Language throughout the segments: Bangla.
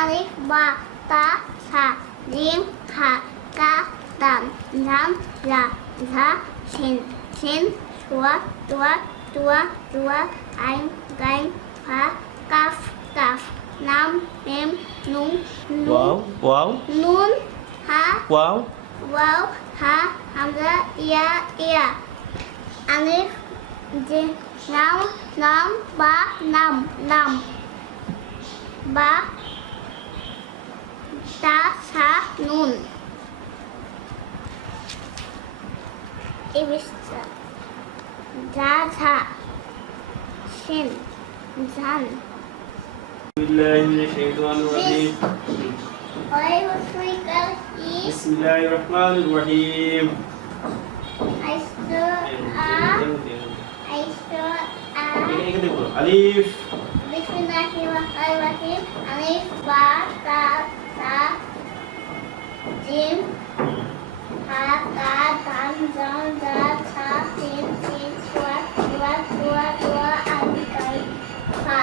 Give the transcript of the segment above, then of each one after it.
alif ba ta sa jim ha ka dam lam ra za sin shua tua ain gain ha kaf nam mim nun Wow. nun ha Wow. Wow, ha, hamza, ya. Alif, jim, nam, ba, nam. Ba, ta, sa, nun. Ibis, za, shin, zan. Bismillahirrahmanirrahim. Bismillahirrahmanirrahim. I saw Ini dulu. Alif. Bismillahirrahmanirrahim. Alif, ba, ta, sa, jim, ha, ka, dam, zam, za, sa, sin, shua, tua, ain, gain, fa.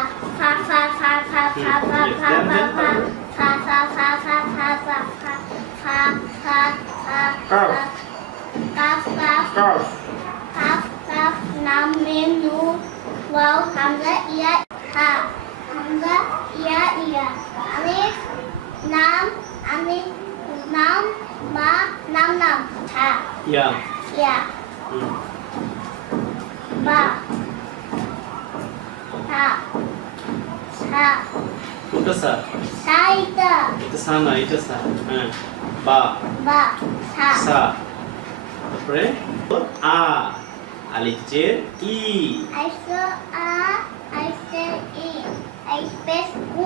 Kaf, nam, mim, nun, waw, hamza, ya, ha. Hamza, ya. Alif, nam, ba, nam, ha. Ya. Ba, ta, sa. Koনটা সা? Sa ita. এটা সা না, এটা সা। হ্যাঁ। বা। Sa. সা। তারপরে আ। আলিফ জের ই। I saw I said E. I space U.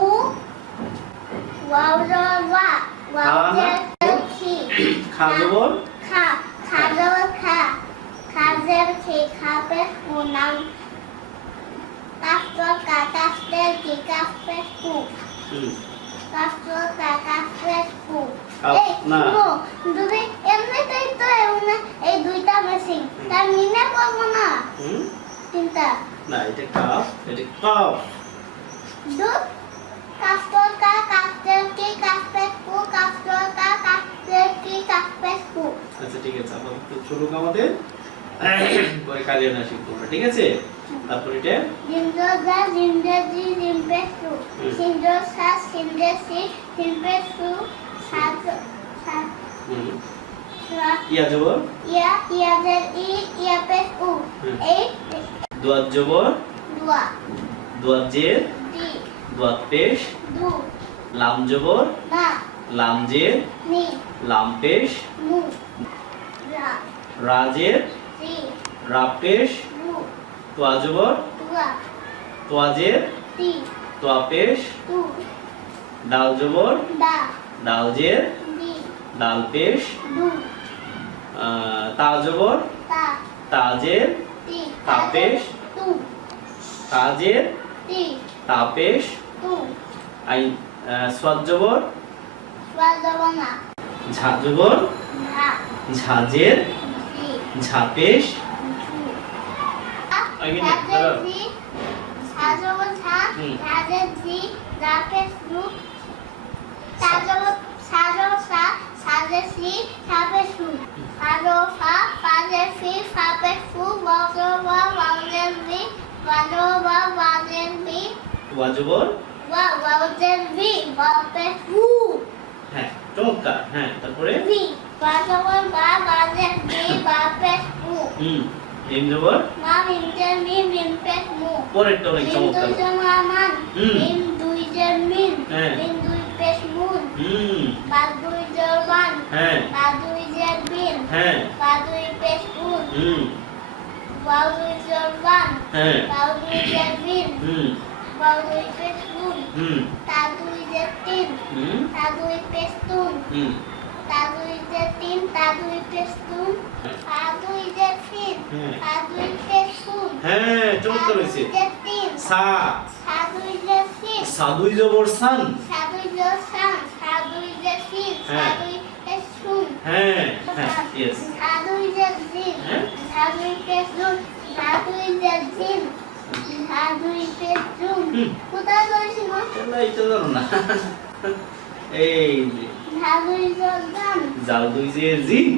Wow, wa. Wow, ki. খা জবর Ka. Kazer ki. Kapes U. Nam. Kafto ka. Kafter ki. Kapes U. Kafto ka. Kapes U. না যদি এমনিতেই তো এই দুইটা মেশিন তার মিনে করবো না তিনটা না এটা কাফ এটা কাফ দুধ কাফতর কা কাফতের কি কাফপেট কু কাফতর কা কাফতের কি কাফপেট কু আচ্ছা ঠিক আছে আপাতত শুরু আমাদের পরে কালিয়া না শিখবো ঠিক আছে তারপর এটা জিন্দ্র যা জিন্দ্র জি জিম্পেট কু সিন্দ্র সা সিন্দ্র সি সিম্পেট কু সাত ইয়া জবর ইয়াদের ইয়া পেশ উ এই দুয়াত জবর দুয়া দুয়াত জের দি দুয়াত পেশ দু লাম জবর না লাম জের নি লাম পেশ মু রা রা জের রি রা পেশ রু তোয়া জবর তুয়া তোয়া জের তি তোয়া পেশ তু দাল জবর দা দাল জের দি দাল পেশ দু তা জবর তা তা জের তি তা পেশ তু তা জের তি তা পেশ তু আই সোয়াদ জবর স্বাদবনা ঝা জবর ধা ঝা জের জি ঝা পেশ ঝু আগে সাজে জি সাজব ঝা হুম। সাজে জি জাপে সু সাজব সা সাজে সি সাপে সু সাজো ফা পাজে ফি ফাপে ফু বাজো বা বাজে বি বাজো বা বাজে বি তোয়া জবর বা বাজে বি বাপে ফু হ্যাঁ চমৎকার হ্যাঁ তারপরে বি বাজো বা বাজে বি বাপে ফু মিম জবর মা মিমতে মি মিমপে মু পরেরটা অনেক মিম চমৎকার দুই জমামান হুম। মিম দুই জের মিম হ্যাঁ। মিম দুই পেশ মুন বা দুই জের বান হ্যাঁ বা দুই জের বিন হ্যাঁ বা দুই পেশ মুন বা দুই জের বান হ্যাঁ বা দুই জের বিন বা দুই পেশ মুন তা দুই জের তিন তা দুই পেশ তুন তা দুই জের তিন তা দুই পেশ তুন তা দুই জের তিন তা দুই পেশ তুন হ্যাঁ চমৎকার হয়েছে তা দুই জের তিন সা তা দুই জের তিন সাদুই জবর সান সাদুই জের সান সাদুই জের তিন হ্যাঁ। সাদুই পেশ তুন হ্যাঁ হ্যাঁ ইয়েস সাদুই জের তিন হ্যাঁ। সাদুই পেশ তুন সাদুই জের তিন সাদুই পেশ তুন কোথায় করেছিল এটা জানো না এই যে ধাগুই জগান জাল দুই যে জিন